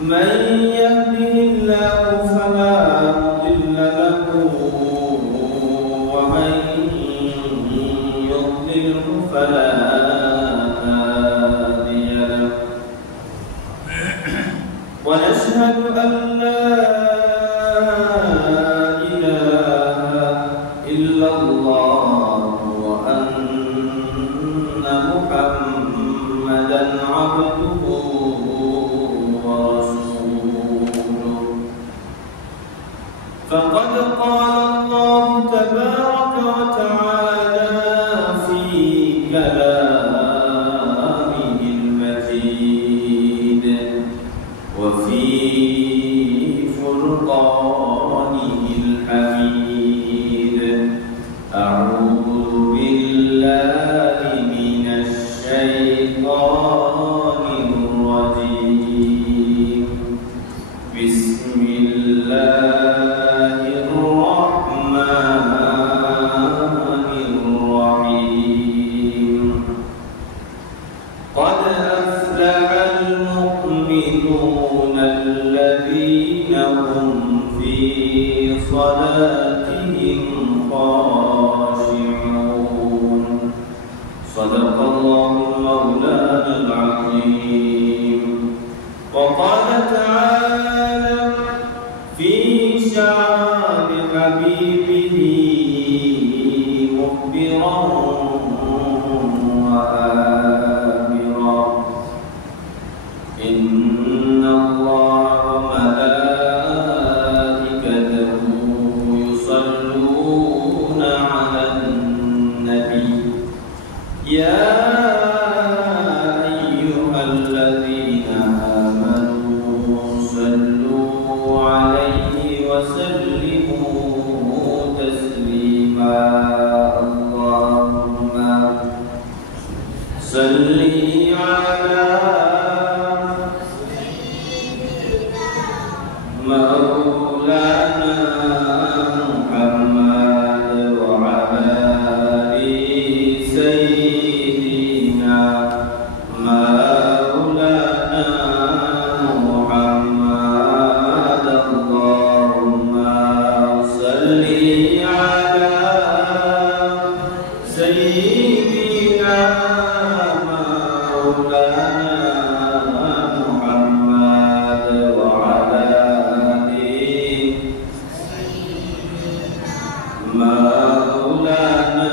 من يهده الله فلا مضل له ومن يضلله فلا هادي له ونشهد أن لا إله إلا الله وأن محمدا عبده ورسوله فقد قال الله تبارك وتعالى في كلامه المجيد وفي فرقانه الحميد أعوذ بالله من الشيطان الرجيم بسم الله الرحمن الرحيم قد أفلح المؤمنون الذين هم في صلاتهم خاشعون صدق الله مولانا العظيم وقال تعالى في شعب حبيبه مخبرا وآمرا إن الله وملائكته يصلون على النبي يا أيها الذين آمنوا صلوا عليه وسلموا تسليما اللهم صل على مولانا محمد وعلى آل سيدنا مولانا محمد اللهم صل على سيدنا مولانا محمد وعلى آل مولانا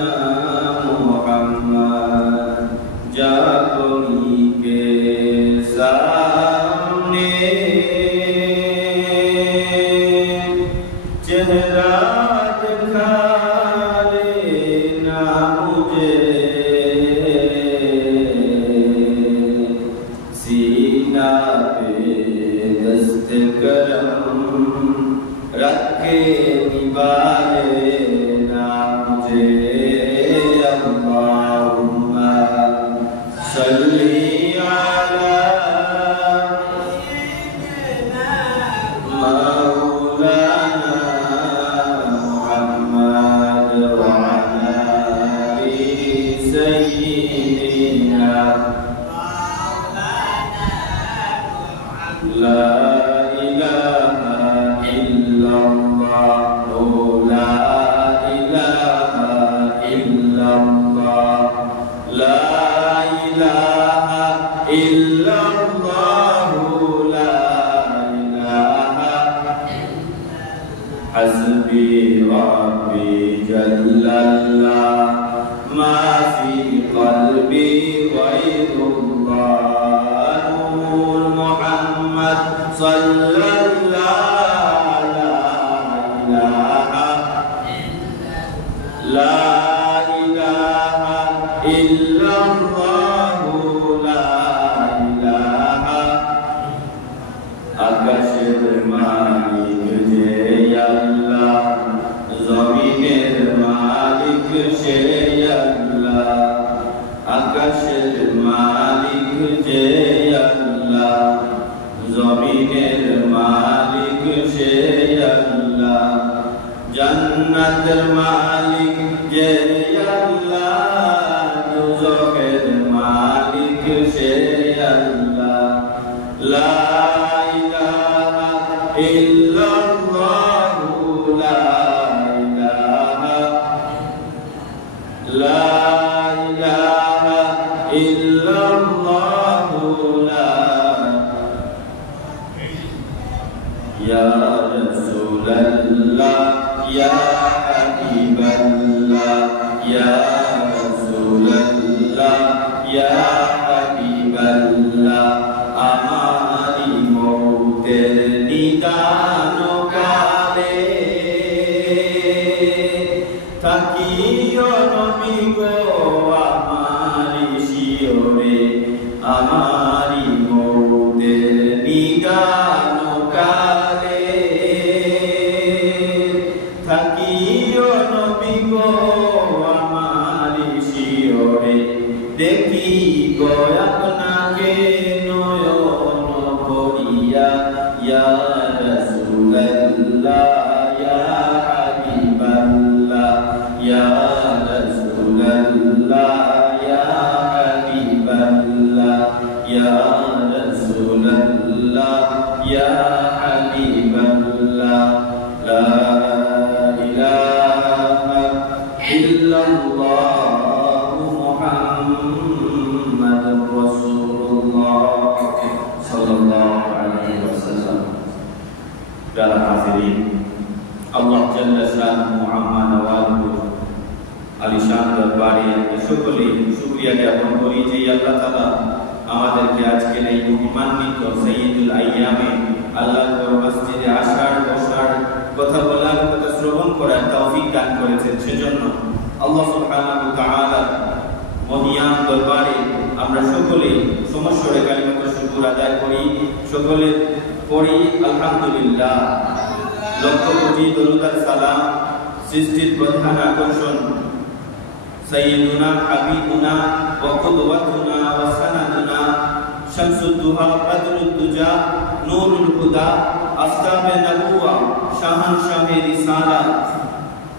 محمد जागोनी के सामने चेहरा दिखा लेना मुझे सीना पे दस्त करम रख के निभा लेना मुझे अल्लाहुम्मा सल्ली अला मौलाना मुहम्मद व अला आलि सय्यिदिना ला इलाहा इल्लल्लाह ला इलाहा इल्लल्लाह ला इलाहा इल्लल्लाह ला इलाहा हस्बी रब्बी जल्लल्लाह मा फी क़ल्बी ग़ैरुल्लाह नूर मुहम्मद सल्लल्लाह ला इलाहा ला इलाहा इल्लल्लाह ला इलाहा आकाशेर मालिक जे अल्लाह जमीনের मालिक से अल्लाह आकाशेर मालिक जे अल्लाह जमीনের मालिक से अल्लाह जन्नतेर मालिक जे अल्लाह दोजखेर मालिक से अल्लाह ला ইল্লাল্লাহু লা ইলাহা ইল্লাল্লাহু লা ইয়া রাসূলুল্লাহ ইয়া হাবিবাল্লাহ ইয়া রাসূলুল্লাহ ইয়া হাবিবাল্লাহ আমারি মৌতের নিদান কালে থাকিও নবী গো আমারি শিওরে আমারি মৌতের নিদান কালে থাকিও নবী গো আমারি শিওরে দেখি গো আপনাকে নয়ন ভরিয়া ইয়া রাসূলুল্লাহ ইয়া হাবিবাল্লাহ ইয়া রাসূলুল্লাহ ইয়া হাবিবাল্লাহ ইয়া রাসূলুল্লাহ ইয়া হাবিবাল্লাহ লা ইলাহা ইল্লাল্লাহ মুহাম্মাদুর রাসূলুল্লাহ সাল্লাল্লাহু আলাইহি ওয়াসাল্লাম। যারা হাজিরিন, আল্লাহ জাল্লা শানুহু আম্মা নওয়ালুহু আলিশান দরবারে সকলেই শুকরিয়া জ্ঞাপন করি যে আল্লাহ তাআলা আমাদেরকে আজকের এই মহিমান্বিত সাইয়্যিদুল আইয়ামে আল্লাহর মসজিদে আসার বসার কথা বলার কথা শ্রবণ করার তৌফিক দান করেছেন। সেজন্য আল্লাহ সুবহানাহু ওয়া তাআলা মহিয়ান দরবারে আমরা সকলে সমস্বরে কালিমাত শুকর আদায় করি, সকলে পড়ি আলহামদুলিল্লাহ। লক্ষ কোটি দরুদ আর সালাম সৃষ্টির প্রধান আকর্ষণ সাইয়্যিদুনা হাবিবুনা ওয়া কুদওয়াতুনা ওয়া সানাদুনা শামসুদ দুহা বদরুদ দুজা নূরুল হুদা আসতাবে নবুওয়া শাহানশাহে রিসালাত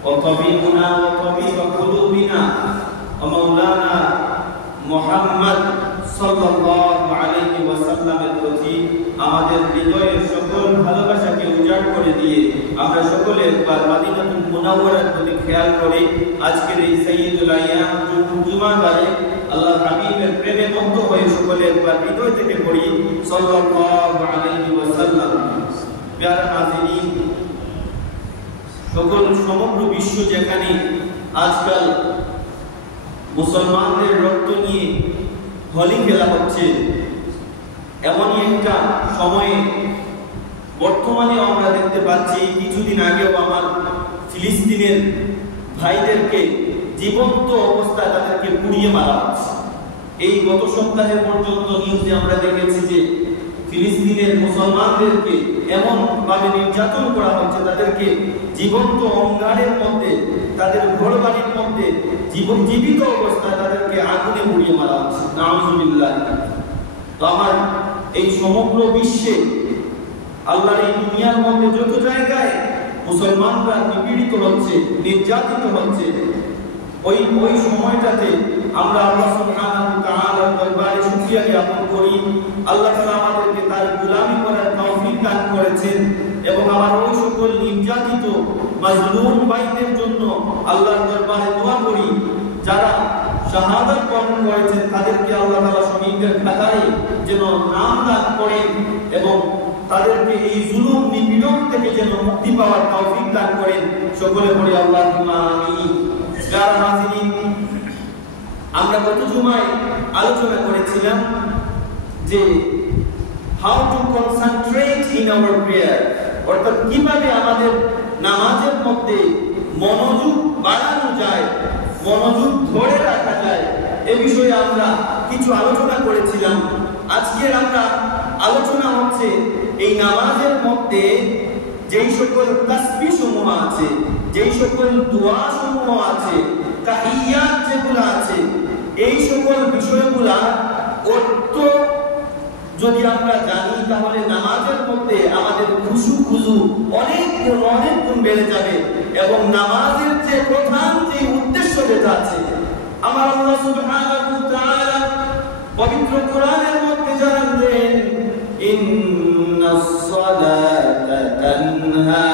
ওয়া তাবিবুনা ওয়া তাবিব কুলুবিনা ওয়া মাওলানা মুহাম্মদ সাল্লাল্লাহু আলাইহি ওয়াসাল্লামের প্রতি আমাদের হৃদয়ের সকল ভালোবাসাকে উজাড় করে দিয়ে আমরা সকলে একবার মদিনাতুল মুনাওয়ারার প্রতি খেয়াল করি। আজকের এই সাইয়্যিদুল আইয়াম জুমাবারে আল্লাহ হাবিবের প্রেমে মুগ্ধ হয়ে সকলে একবার হৃদয় থেকে পড়ি সাল্লাল্লাহু আলাইহি ওয়াসাল্লাম। প্রিয় হাজিরিন, সকল সমগ্র বিশ্ব যেখানে আজকাল মুসলমানদের রক্ত নিয়ে হোলি খেলা হচ্ছে, এমনই একটা সময়ে বর্তমানে আমরা দেখতে পাচ্ছি, কিছুদিন আগেও আমার ফিলিস্তিনের ভাইদেরকে জীবন্ত অবস্থায় তাদেরকে পুড়িয়ে মারা হচ্ছে। এই গত সপ্তাহে পর্যন্ত নিউজে আমরা দেখেছি যে ফিলিস্তিনের মুসলমানদেরকে এমন ভাবে নির্যাতন করা হচ্ছে, তাদেরকে জীবন্ত অঙ্গারের মধ্যে, তাদের ঘর বাড়ির মধ্যে জীবিত অবস্থায় তাদেরকে আগুনে পুড়িয়ে মারা হচ্ছে। নাউজুবিল্লাহ। তো আমার এই সমগ্র বিশ্বে আল্লাহর এই দুনিয়ার মধ্যে যত জায়গায় মুসলমানরা নিপীড়িত হচ্ছে, নির্যাতিত হচ্ছে, ওই সময়টাতে আমরা আল্লাহ সুবহানাহু ওয়া তাআলার দরবারে শুকরিয়া জ্ঞাপন করি। আল্লাহ তাআলা আমাদেরকে তার গোলামি করার তৌফিক দান করেছেন এবং আমার ওই সকল নির্যাতিত মাজলুম ভাইদের জন্য আল্লাহর দরবারে দোয়া করি, যারা শাহাদাত বরণ করেছেন তাদেরকে আল্লাহ তাআলা শহীদদের খাতায় যেন নাম দান করেন এবং তাদেরকে এই জুলুম নিপীড়ন থেকে যেন মুক্তি পাওয়ার তৌফিক দান করেন। সকলে পড়ি আল্লাহুম্মা আমিন। যারা হাজিরিন, আমরা গত জুমায় আলোচনা করেছিলাম যে how to concentrate in our prayer, অর্থাৎ কিভাবে আমাদের নামাজের মধ্যে মনোযোগ বাড়ানো যায়, মনোযোগ ধরে রাখা যায়, এ বিষয়ে আমরা কিছু আলোচনা করেছিলাম। আজকের আমরা আলোচনা হচ্ছে এই নামাজের মধ্যে যেই সকল তাসবিহ সমূহ আছে, যেই সকল দোয়া সমূহ আছে, তাহিয়াত যেগুলো আছে, এই সকল বিষয়গুলা অর্থ যদি আমরা জানি তাহলে নামাজের মধ্যে আমাদের খুশু অনেক গুণ বেড়ে যাবে এবং নামাজের যে প্রধান যে উদ্দেশ্য যেটা আছে, আমার আল্লাহ সুবহানাহু ওয়া তাআলা পবিত্র কোরআনের মধ্যে জানান দেন, ইন্নাস সালাতা তানহা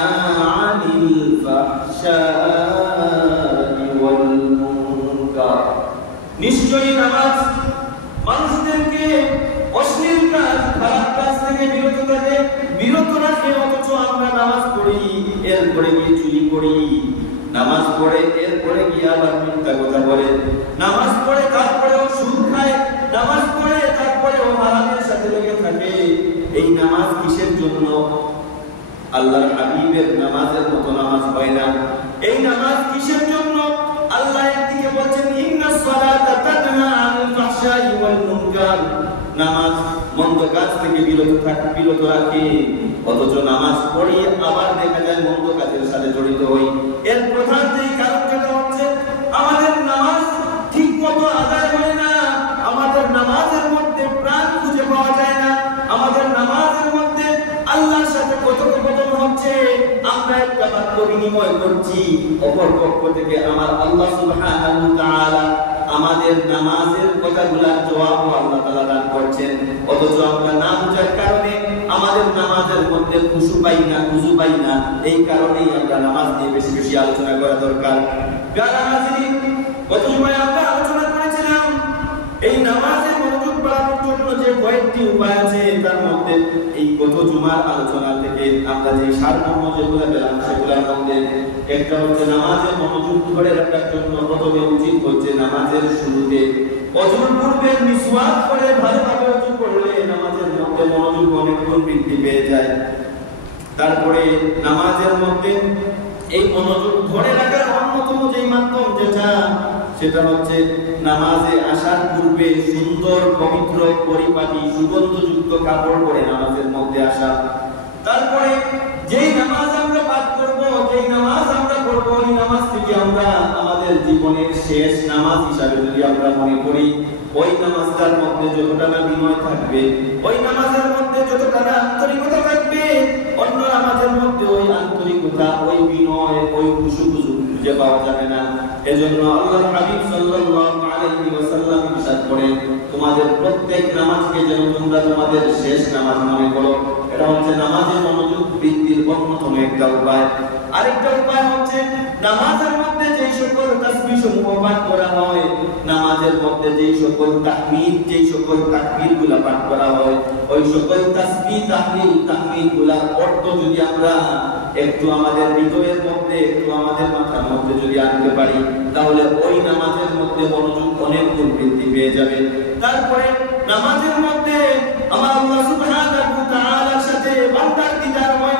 আনিল ফাহশাই ওয়াল মুনকার। নিশ্চয়ই নামাজ মানুষদেরকে অশ্লীল কাজ, খারাপ কাজ থেকে বিরত রাখে। অথচ আমরা নামাজ পড়ি, এরপরে গিয়ে চুরি করি, নামাজ পড়ে এরপরে গিয়ে আবার মিথ্যা কথা বলে, নামাজ পড়ে তারপরেও সুদ খায়, নামাজ পড়ে তারপরেও হারামের সাথে লেগে থাকে। এই নামাজ কিসের জন্য? আল্লাহর হাবিবের নামাজের মতো নামাজ হয় না। এই নামাজ কিসের জন্য? আল্লাহ একদিকে বলছেন ইন্নাস সালাতা তানহা আনিল ফাহশাই ওয়াল মুনকার, নামাজ মন্দ কাজ থেকে বিরত রাখে। অথচ নামাজ পড়ি আবার দেখা যায় মন্দ কাজের সাথে জড়িত হই। এর প্রধান যেই কারণটা হচ্ছে আমাদের নামাজ ঠিক মতো আদায় হয় না, আমাদের নামাজের মধ্যে প্রাণ খুঁজে পাওয়া যায় না, আমাদের নামাজের মধ্যে আল্লাহর সাথে কথোপকথন হচ্ছে, আমরা একটা বাক্য বিনিময় করছি, অপর পক্ষ থেকে আমার আল্লাহ সুবহানাহু ওয়া তাআলা আমাদের নামাজের কথাগুলোর জবাব আল্লাহ তাআলা দান করছেন। অথচ আমরা না বুঝার কারণে আমাদের নামাজের মধ্যে খুশু পাই না। এই কারণেই আমরা নামাজ নিয়ে বেশি বেশি আলোচনা করা দরকার। যারা হাজির, গত সময় আমরা আলোচনা করেছিলাম এই নামাজে মনোযোগ বাড়ানোর জন্য যে কয়েকটি উপায় আছে, তার মধ্যে এই গত জুমার আলোচনা থেকে আমরা যে সারমর্ম যেগুলো পেলাম সেগুলোর মধ্যে একটা হচ্ছে নামাজে মনোযোগ ধরে রাখার জন্য প্রথমে উচিত হচ্ছে নামাজের শুরুতে অজুর পূর্বে মিসওয়াক করে ভালোভাবে ওযু করলে নামাজের মধ্যে মনোযোগ অনেক গুণ বৃদ্ধি পেয়ে যায়। তারপরে নামাজের মধ্যে এই মনোযোগ ধরে রাখার অন্যতম যে মাধ্যম সেটা হচ্ছে নামাজে আসার পূর্বে সুন্দর পবিত্র পরিপাটি সুগন্ধযুক্ত কাপড় পরে নামাজের মধ্যে আসা। তারপরে যেই নামাজ আমরা পাঠ করব, যেই নামাজ আমরা পড়ব, ওই নামাজ থেকে আমরা আমাদের জীবনের শেষ নামাজ হিসাবে যদি আমরা মনে করি, ওই নামাজটার মধ্যে যতটা না বিনয় থাকবে, ওই নামাজের মধ্যে যতটা না আন্তরিকতা থাকবে, অন্য নামাজের মধ্যে ওই আন্তরিকতা, ওই বিনয়, ওই খুশু খুঁজে পাওয়া যাবে না। এজন্য আল্লাহর হাবিব সাল্লাল্লাহু আলাইহি ওয়াসাল্লাম ইরশাদ করেন, তোমাদের প্রত্যেক নামাজকে যেন তোমরা তোমাদের শেষ নামাজ মনে করো। এটা হচ্ছে নামাজে মনোযোগ বৃদ্ধির অন্যতম একটা উপায়। আরেকটা উপায় হচ্ছে নামাজের মধ্যে যেই সকল তাসবিহ সমূহ পাঠ করা হয়, নামাজের মধ্যে যেই সকল তাহমিদ, যেই সকল তাকবীরগুলো পাঠ করা হয়, ওই সকল তাসবিহ, তাহমিদগুলোর অর্থ যদি আমরা একটু আমাদের হৃদয়ের মধ্যে, একটু আমাদের মাথার মধ্যে যদি আনতে পারি, তাহলে ওই নামাজের মধ্যে মনোযোগ অনেক গুণ বৃদ্ধি পেয়ে যাবে। তারপরে নামাজের মধ্যে আমার আল্লাহ সুবহানাহু ওয়া তাআলার সাথে বান্দার দিদার হয়।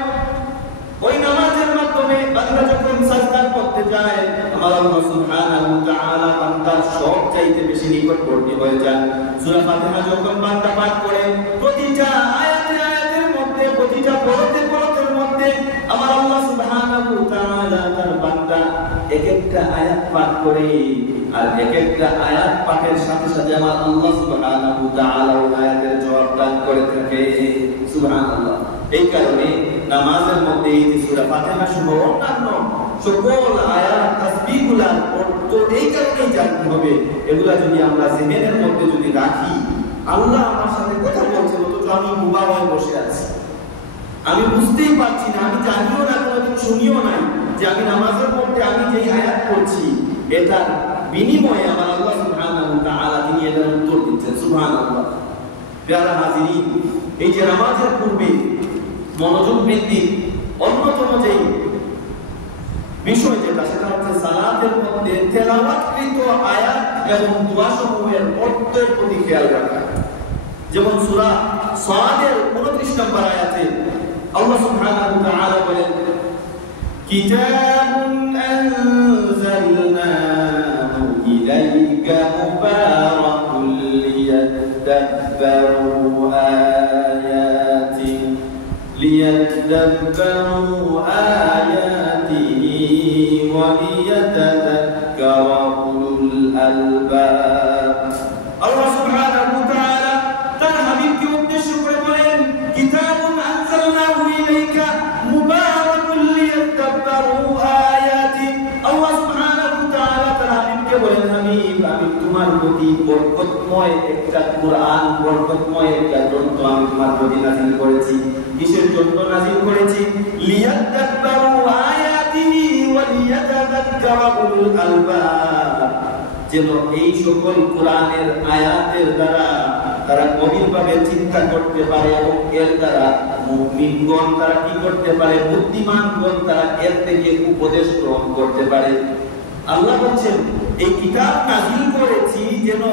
ওই নামাজের মাধ্যমে বান্দা যখন সাজদা করতে যায়, আমার আল্লাহ সুবহানাহু ওয়া তাআলা বান্দার সব চাইতে বেশি নিকটবর্তী হয়ে যান। সূরা ফাতিহা যখন বান্দা পাঠ করে, প্রতিটা আয়াতের মধ্যে, প্রতিটা পরতের মধ্যে আমার আল্লাহ সুবহানাহু ওয়া তাআলা তার বান্দা এক একটা আয়াত পাঠ করে, আর এক একটা আয়াত পাঠের সাথে সাথে আমার আল্লাহ সুবহানাহু ওয়া তাআলা ওই আয়াতের জবাব দান করে থাকে। সুবহানাল্লাহ। এই কারণে নামাজের মধ্যে এই যে সূরা ফাতিহা সহ অন্যান্য সকল আয়াত তাসবিহগুলোর অর্থ এই কারণেই জানতে হবে, এগুলা যদি আমরা জিহনের মধ্যে যদি রাখি, আল্লাহ আমার সাথে কথা বলছে, অথচ আমি বোবা হয়ে বসে আছি, আমি বুঝতেই পারছি না, আমি জানিও না, কোনোদিন শুনিও নাই যে আমি নামাজের মধ্যে আমি যে আয়াত পড়ছি এটার বিনিময়ে আমার আল্লাহ সুবহানাহু ওয়া তাআলা তিনি এটার উত্তর দিচ্ছেন। সুবহানাল্লাহ। প্রিয় হাজিরিন, এই যে নামাজের পূর্বে মনোযোগ বৃদ্ধি অন্যতম যেই বিষয় যেটা, সেটা হচ্ছে সালাতের মধ্যে তেলাওয়াতকৃত আয়াত এবং দোয়া সমূহের অর্থের প্রতি খেয়াল রাখা। যেমন সূরা সাদের 29 নম্বর আয়াতে আল্লাহ সুবহানাহু ওয়া তাআলা বলেন, কিতাবুন আনজালনাহু ইলাইকা মুবারাকুল লিয়াদাব্বারু আয়াতিহি ওয়া লিয়াতাযাক্কারা উলুল আলবাব। আল্লাহ সুবহানাহু ওয়া তাআলা তার হাবিবকে উদ্দেশ্য করে বলেন, কিতাবুন আনজালনাহু ইলাইকা মুবারাকুল লিয়াদাব্বারু আয়াতি। আল্লাহ সুবহানাহু ওয়া তাআলা তার হাবিবকে বলেন, হাবিব, আমি তোমার প্রতি বরকতময় একটা কুরআন, বরকতময় একটা গ্রন্থ আমি তোমার প্রতি নাযিল করেছি। কিসের জন্য নাযিল করেছি? যেন এই সকল কোরআনের আয়াতের দ্বারা তারা গভীরভাবে চিন্তা করতে পারে এবং এর দ্বারা মুমিনগণ তারা কি করতে পারে, বুদ্ধিমানগণ তারা এর থেকে উপদেশ গ্রহণ করতে পারে। আল্লাহ বলছেন এই কিতাব নাযিল করেছি যেন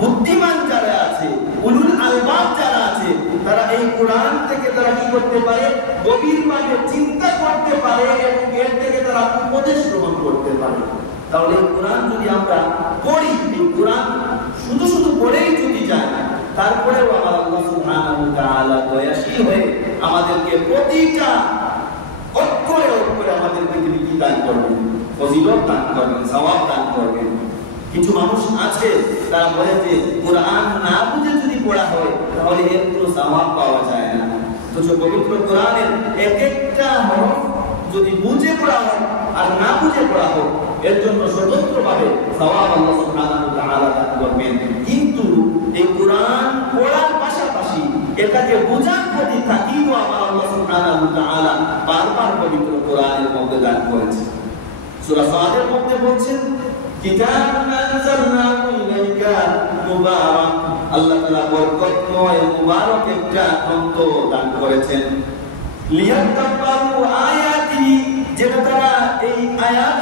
বুদ্ধিমান যারা আছে, উলুল আলবাব যারা আছে, তারা এই কোরআন থেকে তারা কি করতে পারে, গভীরভাবে চিন্তা করতে পারে এবং এর থেকে তারা উপদেশ গ্রহণ করতে পারে। তাহলে এই কোরআন যদি আমরা পড়ি, এই কোরআন শুধু শুধু পড়েই যদি যায়, তারপরেও আল্লাহ সুবহানাহু ওয়া তাআলা দয়াশীল হয়ে আমাদেরকে প্রতিটা অক্ষরে অক্ষরে আমাদেরকে তিনি কি দান করবেন, ফজিলত দান করবেন, সওয়াব দান করবেন। কিছু মানুষ আছে তারা বলে যে কোরআন না বুঝে যদি পড়া হয় তাহলে এর কোনো সওয়াব পাওয়া যায় না। তো পবিত্র কোরআনের এক একটা হরফ যদি বুঝে পড়া হয় আর না বুঝে পড়া হয়, এর জন্য স্বতন্ত্রভাবে সওয়াব আল্লাহ সুবহানাহু ওয়া তাআলা দান করবেন। কিন্তু এই কোরআন পড়ার পাশাপাশি এটাকে বোঝার প্রতি তাকিদও আমার আল্লাহ সুবহানাহু ওয়া তাআলা বারবার পবিত্র কোরআনের মধ্যে দান করেছেন। সূরা সাদের মধ্যে বলছেন কিতাবুন আনজালনাহু ইলাইকা মুবারাক, আল্লাহ তাআলা বরকতময় মুবারক একটা গ্রন্থ দান করেছেন। লিয়াদাব্বারু আয়াতি, যেটা তারা এই আয়াত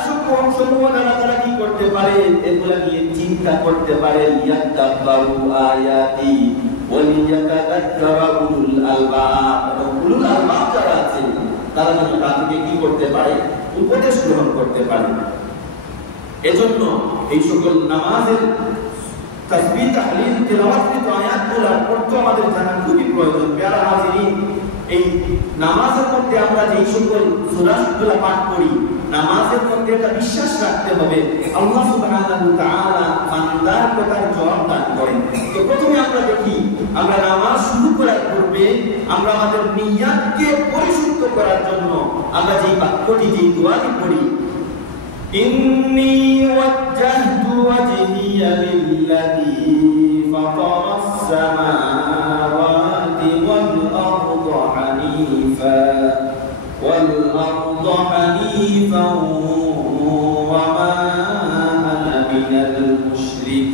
সমূহ দ্বারা তারা কি করতে পারে, এগুলা নিয়ে চিন্তা করতে পারে। লিয়াদাব্বারু আয়াতি ওয়া লিয়াতাযাক্কারা উলুল আলবাব, উলুল আলবাব যারা আছে তারা যেন তা থেকে কি করতে পারে, উপদেশ গ্রহণ করতে পারে। এজন্য এই সকল নামাজের তাসবিহ, তাহলিল, তিলাওয়াতকৃত আয়াতগুলো পড়তে আমাদের জানা খুবই প্রয়োজন। প্যারা হাজিরিন, এই নামাজের মধ্যে আমরা যেই সকল সূরাগুলো পাঠ করি, নামাজের মধ্যে একটা বিশ্বাস রাখতে হবে আল্লাহ সুবহানাহু ওয়া তাআলা বান্দার কথার জবাব দান করেন। তো প্রথমে আমরা দেখি, আমরা নামাজ শুরু করার পূর্বে আমরা আমাদের নিয়তকে পরিশুদ্ধ করার জন্য আমরা যেই বাক্যটি, যেই দোয়াটি পড়ি, ইন্নী ওয়াজ্জাহতু ওয়াজহিয়া লিল্লাযী ফাতারাস সামাওয়াতি ওয়াল আরদা হানিফা والأرض حنيفا وما أنا من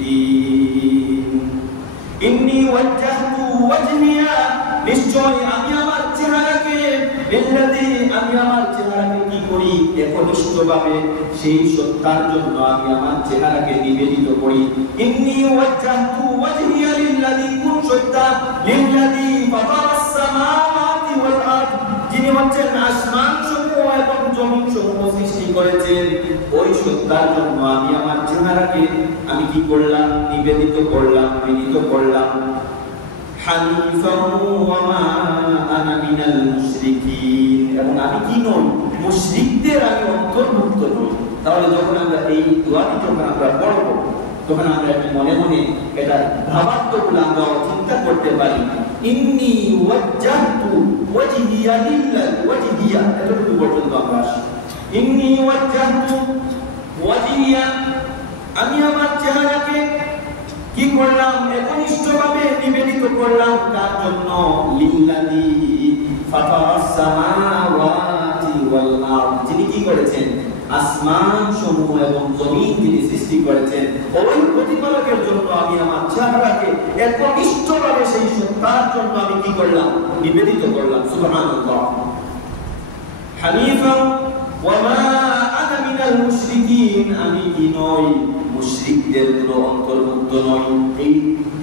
المشركين إني وجهت وجهي নিশ্চয় আমি আমার চেহারাকে বিল্লাযী, আমি আমার চেহারাকে কি করি, একনিষ্ঠভাবে সেই সত্তার জন্য আমি আমার চেহারাকে নিবেদিত করি। ইন্নী ওয়াজ্জাহতু ওয়াজহিয়া লিল্লাযী, কোন সত্তা, লিল্লাযী ফাতারাস সামাওয়াতি ওয়াল আরদ, যিনি হচ্ছেন আসমান সমূহ এবং জমিন সমূহ সৃষ্টি করেছেন, ওই সত্তার জন্য আমি আমার চেহারাকে আমি কি করলাম, নিবেদিত করলাম, বিনীত করলাম। হানিফান ওয়া মা আনা মিনাল মুশরিকিন, এবং আমি কি নই, মুশরিকদের আমি অন্তর্ভুক্ত নই। তাহলে যখন আমরা এই দোয়াটি যখন আমরা পড়ব, তখন আমরা মনে মনে এটা ভাবার্থগুলো আমরা চিন্তা করতে পারি। ইন্নী ওয়াজ্জাহতু ওয়াজহিয়া লিল্লাযী, ওয়াজহিয়া এতটুকু পর্যন্ত আমরা আসি। ইন্নী ওয়াজ্জাহতু ওয়াজহিয়া, আমি আমার চেহারাকে কি করলাম, একনিষ্ঠভাবে নিবেদিত করলাম তার জন্য, লিল্লাযী ফাতারাস সামাওয়াতি ওয়াল আরদ, যিনি কি করেছেন, আসমান সমূহ এবং জমিন তিনি সৃষ্টি করেছেন, ওই প্রতিপালকের জন্য আমি আমার চেহারাকে একনিষ্ঠভাবে সেই সত্তার জন্য আমি কি করলাম, নিবেদিত করলাম। সুবহানাল্লাহ। হানিফা ওয়া মা আনা মিনাল মুশরিকিন, আমি কি নই, মুশরিকদের কোনো অন্তর্ভুক্ত নই।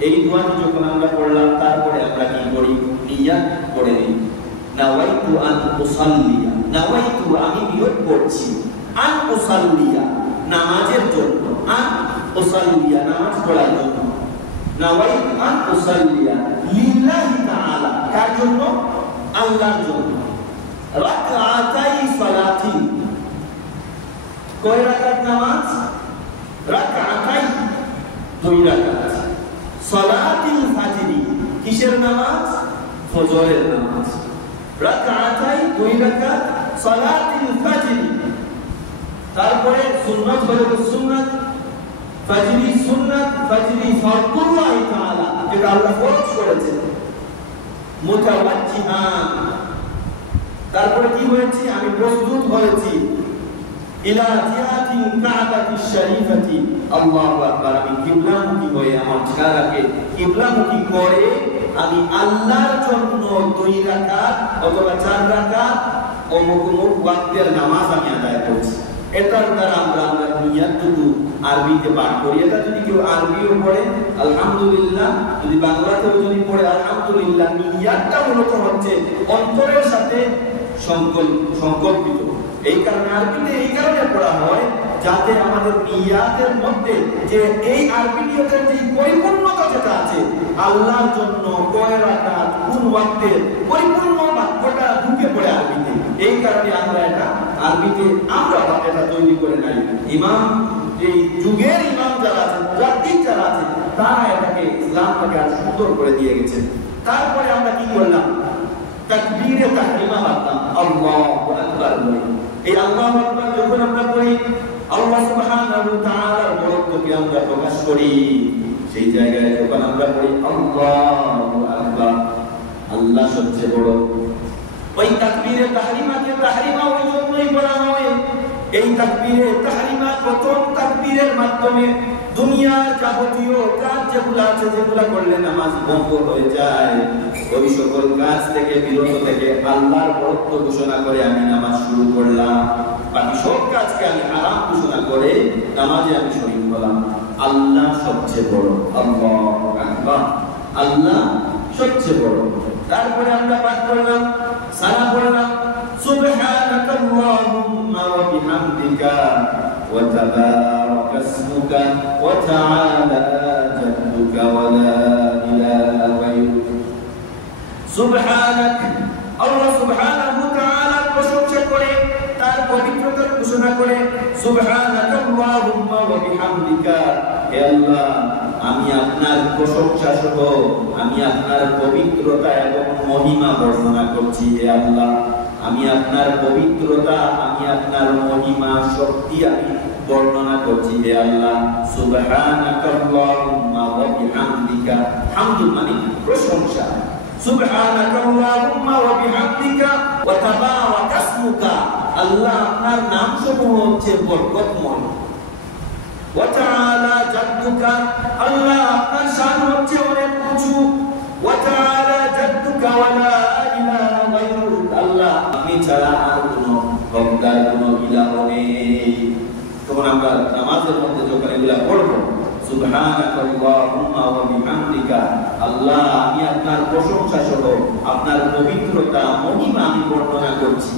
এই দোয়াটি যখন আমরা পড়লাম, তারপরে আমরা কি করি, নিয়াত করে নিই। নাওয়াইতু আন উসাল্লিয়া, নাওয়াইতু আমি নিয়ত করছি, আন উসাল্লিয়া নামাজের জন্য, আন উসাল্লিয়া নামাজ পড়ার জন্য, নাওয়াইতু আন উসাল্লিয়া লিল্লাহি তাআলা, কার জন্য, আল্লাহর জন্য। রাকআতাই সালাতি, কয় রাকাত নামাজ, রাকআতাই, দুই রাকাত। সালাতুল ফাজরি, কিসের নামাজ, ফজরের নামাজ। রাকআতাই, দুই রাকাত, সালাতুল ফাজরি। তারপরে সুন্নাত হলো সুন্নাত, ফাজরি সুন্নাত, ফাজরি ফরদুল্লাহ তাআলা, যেটা আল্লাহ ফরজ করেছেন। মুতাওয়াজ্জিহান, তারপরে কি হয়েছে, আমি প্রস্তুত হয়েছি। ইলা জিহাতিল কাবাতিশ শরীফাতি আল্লাহু আকবার আমি কিবলামুখী হয়ে আমার চেহারাকে কিবলামুখী করে আমি আল্লাহর জন্য 2 রাকাত অথবা 4 রাকাত অমুক ওয়াক্তের নামাজ আমি আদায় করছি। এটার দ্বারা আমরা নিয়াতটুকু আরবিতে পাঠ করি। এটা যদি কেউ আরবিও পড়ে আলহামদুলিল্লাহ, যদি বাংলাতেও যদি পড়ে আলহামদুলিল্লাহ, নিয়াতটা মূলত হচ্ছে অন্তরের সাথে সংকল্পিত। এই কারণে আরবিতে এই কারণে পড়া হয় যাতে আমাদের নিয়াতের মধ্যে যে এই আরবি নিয়তের যে পরিপূর্ণতা যেটা আছে আল্লাহর জন্য কয় রাকাত কোন ওয়াক্তে পরিপূর্ণ বাক্যটা ঢুকে পড়ে আরবিতে। এই কারণে আমরা এটা আরবিতে আমরা এটা তৈরি করে নাই। ইমাম এই যুগের ইমাম যারা আছেন, মুজাদ্দিদ যারা আছেন, তারা এটাকে ইসলামটাকে আরো সুন্দর করে দিয়ে গেছেন। তারপরে আমরা কি করলাম? তাকবীরে তাহরিমা বাঁধলাম, আল্লাহু আকবার বলি। এই আল্লাহু আকবার যখন আমরা বলি আল্লাহ সুবহানাহু ওয়া তাআলার বরত্বকে আমরা প্রকাশ করি। সেই জায়গায় যখন আমরা বলি আল্লাহু আকবার, আল্লাহ সবচেয়ে বড়। ওই তাকবীরে তাহরিমাকে তাহরিমা ওই জন্যই বলা হয়। এই তাকবীরে তাহরিমা প্রথম তাকবীরের মাধ্যমে দুনিয়ার যাবতীয় কাজ যেগুলো আছে, যেগুলো করলে নামাজ ভঙ্গ হয়ে যায়, ওই সকল কাজ থেকে বিরত থেকে আল্লাহর বরত্ব ঘোষণা করে আমি নামাজ শুরু করলাম। বাকি সব কাজকে আমি হারাম ঘোষণা করে নামাজে আমি শরীক হলাম। আল্লাহ সবচেয়ে বড়, আল্লাহু আকবার, আল্লাহ সবচেয়ে বড়। তারপরে আমরা পাঠ করলাম, সালাম পড়লাম, সুবহানাকাল্লাহুম্মা ওয়া বিহামদিকা ওয়া তাবারাকা ইসমুকা ওয়া তাআলা জাদ্দুকা ওয়া লা ইলাহা গায়রুক। সুবহানাক, আল্লাহ সুবহানাহু ওয়া তাআলার প্রশংসা করে, তার পবিত্রতার ঘোষণা করে, সুবহানাকাল্লাহুম্মা ওয়া বিহামদিকা, হে আল্লাহ আমি আপনার প্রশংসা সহ আমি আপনার পবিত্রতা এবং মহিমা বর্ণনা করছি। হে আল্লাহ আমি আপনার পবিত্রতা, আমি আপনার মহিমা, শক্তি আমি বর্ণনা করছি। হে আল্লাহ সুবহানাকাল্লাহুম্মা ওয়া বিহামদিকা, হামদ মানে প্রশংসা, সুবহানাকাল্লাহুম্মা ওয়া বিহামদিকা ওয়া তাবারাকা ইসমুকা, আল্লাহ আপনার নাম সমূহ হচ্ছে বরকতময়, ওয়া তাআলা জাদ্দুকা, আল্লাহ আপনার শান হচ্ছে অনেক উঁচু, ওয়া তাআলা জাদ্দুকা ওয়া লা ইলাহা গায়রুক, আল্লাহ আপনি ছাড়া আর কোনো হকদার কোনো ইলাহ নেই। তখন আমরা নামাজের মধ্যে যখন এগুলা পড়ব, সুবহানাকাল্লাহুম্মা ওয়া বিহামদিকা, আল্লাহ আমি আপনার প্রশংসা সহ আপনার পবিত্রতা, মহিমা আমি বর্ণনা করছি,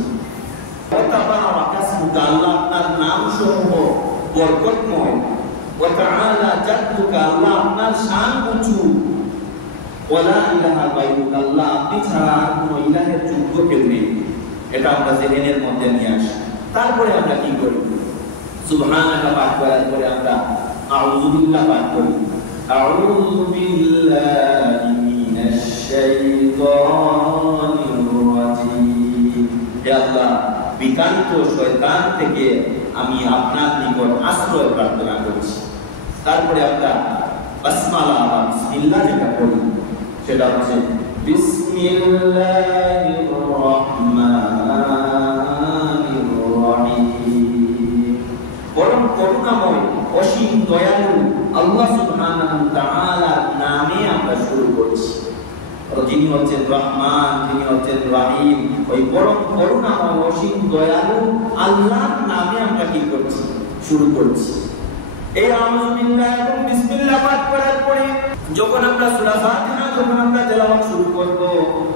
ওয়া তাবারাকা ইসমুকা, আল্লাহ আপনার নাম সমূহ বরকতময়, ওয়া তাআলা জাদ্দুকা, আল্লাহ আপনার শান উঁচু, ওয়া লা ইলাহা গায়রুক, আল্লাহ আপনি ছাড়া আর কোনো ইলাহের যোগ্য কেউ নেই। এটা আমরা জেহেনের মধ্যে নিয়ে আসি। তারপরে আমরা কি করি? সুবহানাকা পাঠ করার পরে আমরা আউযু বিল্লাহ পাঠ করি, আউযু বিল্লাহি মিনাশ শাইতানির রাজীম, হে আল্লাহ বিকান্ত শয়তান থেকে আমি আপনার নিকট আশ্রয় প্রার্থনা করছি। তারপরে আমরা বাসমালা বা বিসমিল্লাহ যেটা পড়ি সেটা হচ্ছে বিসমিল্লাহির রহমানির রহিম, পরম করুণাময় অসীম দয়ালু আল্লাহ সুবহানাহু ওয়া তাআলার নামে আমরা শুরু করছি। যিনি হচ্ছেন রহমান, যিনি হচ্ছেন রহিম, ওই পরম করুণাময় অসীম দয়ালু আল্লাহর নামে আমরা কি করছি? শুরু করছি। এই আউযু বিল্লাহ এবং বিসমিল্লাহ পাঠ করার পরে যখন আমরা সূরা ফাতিহা যখন আমরা তেলাওয়াত শুরু করব,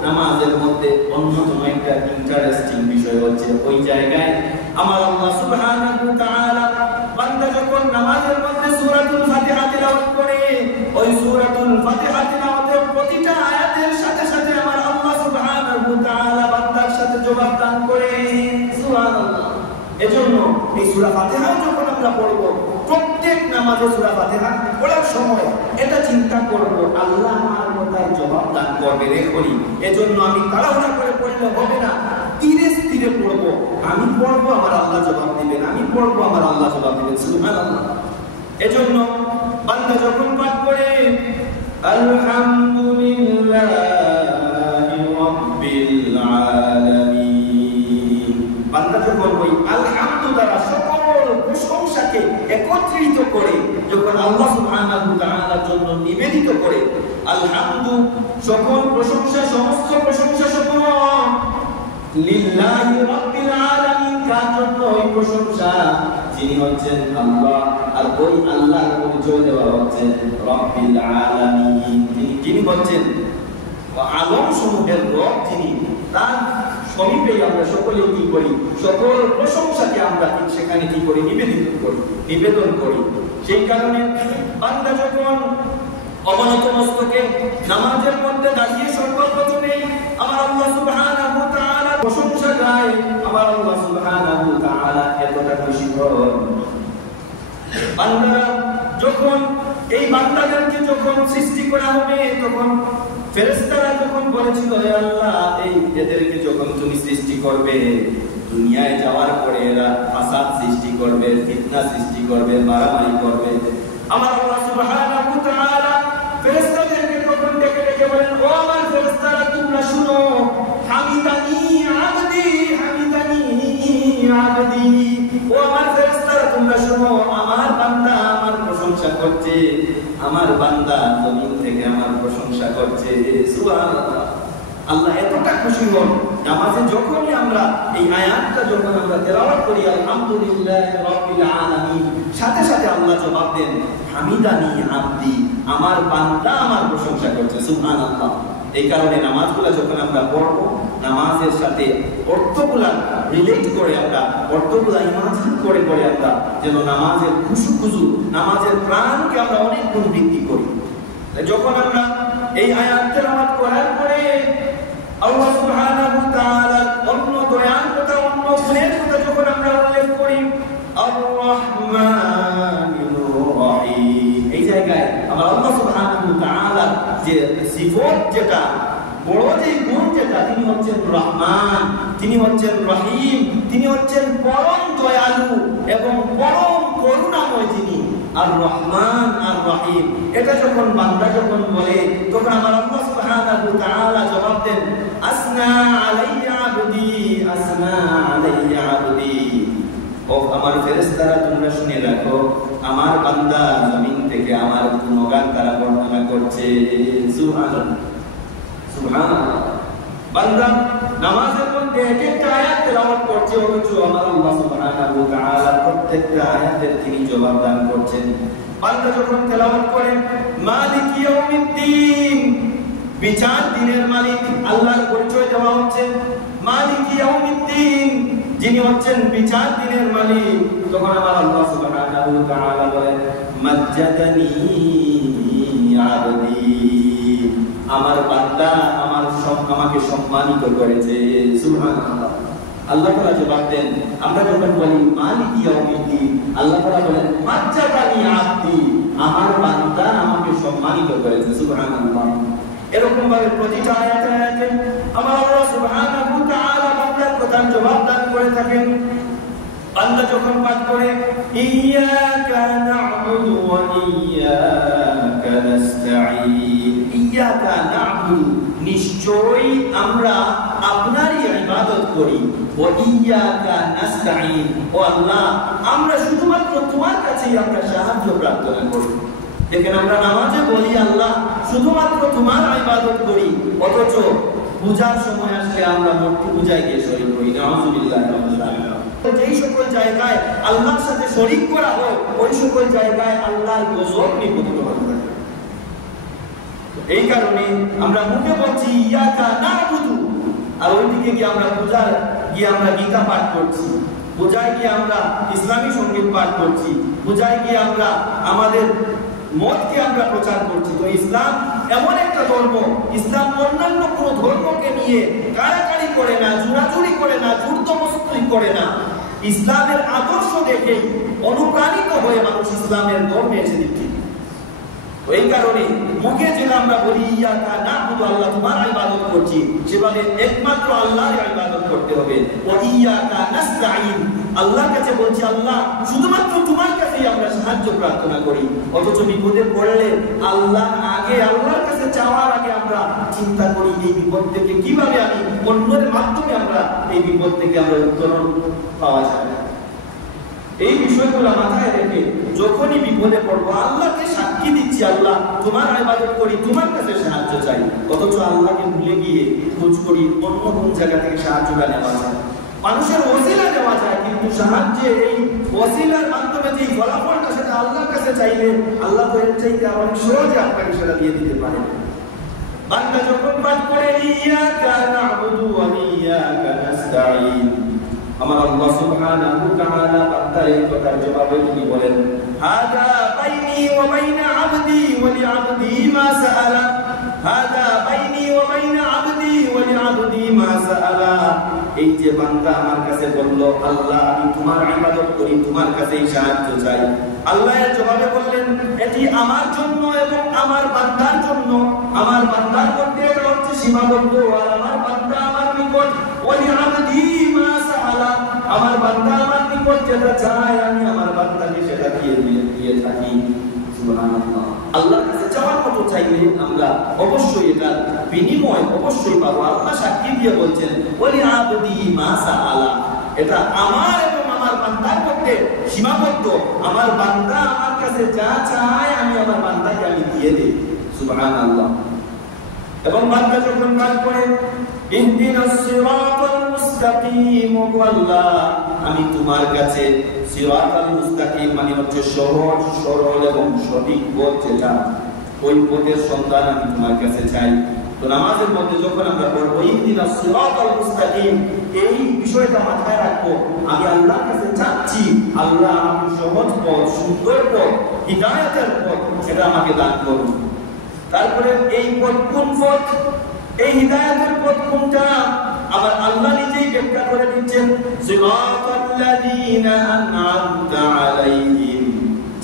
নামাজের মধ্যে অন্যতম একটা ইন্টারেস্টিং বিষয় হচ্ছে ওই জায়গায় আমার আল্লাহ সুবহানাহু ওয়া তাআলা বান্দা যখন নামাজের মধ্যে সূরাতুল ফাতিহা তেলাওয়াত করে, ওই সূরাতুল ফাতিহা তেলাওয়াতের প্রতিটা আয়াতের সাথে সাথে আমার আল্লাহ সুবহানাহু ওয়া তাআলা বান্দার সাথে জবাব দান করে। সুবহানাল্লাহ। এজন্য এই সূরা ফাতিহা যখন আমরা পড়ব, প্রত্যেক নামাজে সূরা ফাতিহা পড়ার সময় এটা চিন্তা করব আল্লাহ আমার কথার জবাব দান করবেন এখনই। এজন্য আমি তাড়াহুড়া করে পড়লে হবে না, ধীরে ধীরে পড়ব। আমি পড়ব আমার আল্লাহ জবাব দিবেন, আমি পড়ব আমার আল্লাহ জবাব দিবেন। সুবহানাল্লাহ। এজন্য বান্দা যখন পাঠ করে আলহামদুলিল্লাহি রাব্বিল আলামিন, বান্দা যখন ওই আলহামদু দ্বারা সকল একত্রিত করে যখন আল্লাহ সুবহানাহু ওয়া তাআলার জন্য নিবেদিত করে, আলহামদু সকল প্রশংসা, সমস্ত প্রশংসা সকল লিল্লাহি রাব্বিল আলামিন, কার জন্য এই প্রশংসা? যিনি হচ্ছেন আল্লাহ, আর ওই আল্লাহর পরিচয় দেওয়া হচ্ছে রাব্বিল আলামিন। যিনি হচ্ছেন আলম সমূহের রব, যিনি, তার সমীপেই আমরা সকলেই কি করি? সকল প্রশংসাকে আমরা সেখানে কি করি? নিবেদন করি। সেই কারণে বান্দা যখন অবনত মস্তকে নামাজের মধ্যে দাঁড়িয়ে সর্বপ্রথমে আমার আল্লাহ সুবহানাহু ওয়া তাআলার প্রশংসা গায়, আমার আল্লাহ সুবহানাহু ওয়া তাআলা এতটা খুশি হন। বান্দারা যখন, এই বান্দাদেরকে যখন সৃষ্টি করা হবে, তখন ফেরেশতারা যখন বলেছিল, হে আল্লাহ, এদেরকে যখন তুমি সৃষ্টি করবে, দুনিয়ায় যাওয়ার পরে এরা ফাসাদ সৃষ্টি করবে, ফিতনা সৃষ্টি করবে, মারামারি করবে। আমার আল্লাহ সুবহানাহু ওয়া তাআলা ফেরেশতাদেরকে তখন ডেকে ডেকে বলেন, ও আমার ফেরেশতারা, তোমরা শুনো, হামিদানি আবদি, হামিদানি আবদি। ও আমার ফেরেশতারা, তোমরা শুনো, আমার বান্দা আমার প্রশংসা করছে, আমার বান্দা জমিন থেকে আমার প্রশংসা করছে। সুবহানাল্লাহ। আল্লাহ এতটা খুশি হন নামাজে যখনই আমরা এই আয়াতটা যখন আমরা তেলাওয়াত করি, আলহামদুলিল্লাহি রাব্বিল আলামিন, সাথে সাথে আল্লাহ জবাব দেন, হামিদানি আবদি, আমার বান্দা আমার প্রশংসা করছে। সুবহানাল্লাহ। এই কারণে নামাজগুলো যখন আমরা পড়ব, নামাজের সাথে অর্থগুলা রিলেট করে আমরা, অর্থগুলা ইমাজিন করে করে আমরা যেন নামাজের খুশু, নামাজের প্রাণকে আমরা অনেক গুণ বৃদ্ধি করি। যখন আমরা এই আয়াত তেলাওয়াত করার পরে আল্লাহ সুবহানাহু ওয়া তাআলার অন্য দয়ার কথা, অন্য গুণের কথা যখন আমরা উল্লেখ করি, আর-রাহমানির রাহিম, এই জায়গায় আমরা আল্লাহ সুবহানাহু ওয়া তাআলার যে সিফত, যেটা বড় যে গুণ, যেটা তিনি হচ্ছেন রহমান, তিনি হচ্ছেন রহিম, তিনি হচ্ছেন পরম দয়ালু এবং পরম করুণাময়, যিনি আর রহমান আর রহিম। এটা যখন বান্দা যখন বলে, তখন আমার আল্লাহ সুবহানাহু ওয়া তাআলা জবাব দেন, আসনা আলাইয়া আবদি, আসনা আলাইয়া আবদি। ও আমার ফেরেশতারা, তোমরা শুনে রাখো, আমার বান্দা জমিন থেকে আমার গুণগান তারা বর্ণনা করছে। সুবহানাল্লাহ, সুবহানাল্লাহ। বান্দা নামাজের মধ্যে এক একটা আয়াত তেলাওয়াত করছে, অথচ আমার আল্লাহ সুবহানাহু ওয়া তাআলা প্রত্যেকটা আয়াতের তিনি জবাব দান করছেন। বান্দা যখন তেলাওয়াত করেন, মালিক ইয়াউমিদ্দিন, বিচার দিনের মালিক, আল্লাহর পরিচয় দেওয়া হচ্ছে মালিক ইয়াউমিদ্দিন, যিনি হচ্ছেন বিচার দিনের মালিক। তখন আমার আল্লাহ সুবহানাহু ওয়া তাআলা বলেন, মাজ্জাদানি আবদি, আমার বান্দা আমাকে সম্মানিত করেছে। সুবহানাল্লাহ। আল্লাহ তাআলা জবাব দেন, আমরা যখন বলি মালিক ইয়াউমিদ্দিন, আল্লাহ তাআলা বলেন, মাজ্জাদানি আবদি, আমার বান্দা আমাকে সম্মানিত করেছে। সুবহানাল্লাহ। এরকম ভাবে প্রতিটা আয়াতে আয়াতে আমার আল্লাহ সুবহানাহু ওয়া তাআলা বান্দার কথার জবাব দান করে থাকেন। বান্দা যখন পাঠ করে, ইয়াকা না'বুদু ওয়া ইয়াকা নাস্তাঈন, ইয়াকা না'বুদু, নিশ্চয়ই আমরা আপনারই ইবাদত করি, ওয়া ইয়াকা নাস্তাঈন, ও আল্লাহ, আমরা শুধুমাত্র তোমার কাছেই আমরা সাহায্য প্রার্থনা করি। দেখেন, আমরা নামাজে বলি আল্লাহ শুধুমাত্র তোমার ইবাদত করি, অথচ পূজার সময় আসলে আমরা মূর্তি পূজায় গিয়ে শরীক হই। নাউযুবিল্লাহ। যেই সকল জায়গায় আল্লাহর সাথে শরীক করা হয়, ওই সকল জায়গায় আল্লাহর গজব নিপতিত হয়। এই কারণে আমরা মুখে বলছি ইয়াকা না'বুদু, আর ওইদিকে গিয়ে আমরা পূজার গিয়ে আমরা গীতা পাঠ করছি, পূজায় গিয়ে আমরা ইসলামী সঙ্গীত পাঠ করছি, পূজায় গিয়ে আমরা আমাদের মতকে আমরা প্রচার করছি। তো ইসলাম এমন একটা ধর্ম, ইসলাম অন্যান্য কোনো ধর্মকে নিয়ে কাড়াকাড়ি করে না, জোরাজুরি করে না, জোরজবরদস্তি করে না। ইসলামের আদর্শ দেখে অনুপ্রাণিত হয়ে মানুষ ইসলামের ধর্মে এসে দিচ্ছে। এই কারণে মুখে যেটা আমরা বলি ইয়াকা না'বুদু, আল্লাহ তোমার ইবাদত করছি, সেভাবে একমাত্র আল্লাহর ইবাদত করতে হবে। ওয়া ইয়াকা নাস্তাঈন, আল্লাহর কাছে বলছি আল্লাহ শুধুমাত্র তোমার কাছেই আমরা সাহায্য প্রার্থনা করি, অথচ বিপদে পড়লে আল্লাহ আগে, আল্লাহর কাছে চাওয়ার আগে আমরা চিন্তা করি এই বিপদ থেকে কিভাবে আমি অন্যের মাধ্যমে আমরা এই বিপদ থেকে আমরা উত্তরণ পাওয়া যাবে। এই বিষয়গুলো মাথায় রেখে যখনই বিপদে পড়বো আল্লাহকে সাক্ষী দিচ্ছি, আল্লাহ তোমার ইবাদত করি, তোমার কাছে সাহায্য চাই, অথচ আল্লাহকে ভুলে গিয়ে খোঁজ করি অন্য কোন জায়গা থেকে সাহায্যটা নেওয়া যায়। মানুষের ওসিলা নেওয়া যায়, কিন্তু সাহায্যে এই ওসিলার মাধ্যমে যে ফলাফলটা সেটা আল্লাহর কাছে চাইলে আল্লাহ তো এর চাইতে অনেক সহজে আপনাকে সেটা দিয়ে দিতে পারে। বান্দা যখন পাঠ করে ইয়াকা না'বুদু ওয়া ইয়াকা নাস্তাঈন, আমার আল্লাহ সুবহানাহু ওয়া তাআলা বান্দার এই কথার জবাবে তিনি বলেন, হাদা বাইনি ওয়া বাইনা আবদি ওয়া লিআবদি মা সাআলা, হাদা বাইনি ওয়া বাইনা আবদি ওয়া লিআবদি মা সাআলা। এই যে বান্দা আমার কাছে বলল, আল্লাহ আমি তোমার ইবাদত করি, তোমার কাছেই সাহায্য চাই, আল্লাহ এর জবাবে বললেন, এটি আমার জন্য এবং আমার বান্দার জন্য। আমার বান্দার মধ্যে এটা হচ্ছে সীমাবদ্ধ, আর আমার বান্দা আমার নিকট ওয়া লিআবদি মা সাআলা, আমার বান্দা আমার নিকট যেটা চায় আমি আমার বান্দাকে সেটা দিয়ে থাকি। সুবহানাল্লাহ। আল্লাহর কাছে চাওয়ার মতো চাইলে আমরা অবশ্যই এটা বিনিময় অবশ্যই পাবো। আল্লাহ সাক্ষী দিয়ে বলছেন ওয়া লিআবদি মা সাআলা, এটা আমার এবং আমার বান্দার মধ্যে সীমাবদ্ধ। আমার বান্দা আমার কাছে যা চায় আমি আমার বান্দাকে আমি দিয়ে দেই। সুবহানাল্লাহ। এবং বান্দা যখন কাজ করে ইহদিনাস সিরাতাল মুস্তাকিম, আল্লাহ আমি তোমার কাছে সিরাতাল মুস্তাকিম মানে হচ্ছে সহজ সরল এবং সঠিক পথ, যেটা ওই পথের সন্ধান আমি তোমার কাছে চাই। তো নামাজের মধ্যে যখন আমরা পড়বো ইহদিনাস সিরাতাল মুস্তাকিম, এই বিষয়টা মাথায় রাখবো, আমি আল্লাহর কাছে চাচ্ছি আল্লাহ আমাকে সহজ পথ, সুন্দর পথ, হিদায়াতের পথ সেটা আমাকে দান করুন। তারপরে এই পথ কোন পথ, এই হিদায়াতের পথ কোনটা, আবার আল্লাহ নিজেই ব্যাখ্যা করে দিচ্ছেন, সিরাতাল্লাযীনা আন'আমতা আলাইহিম,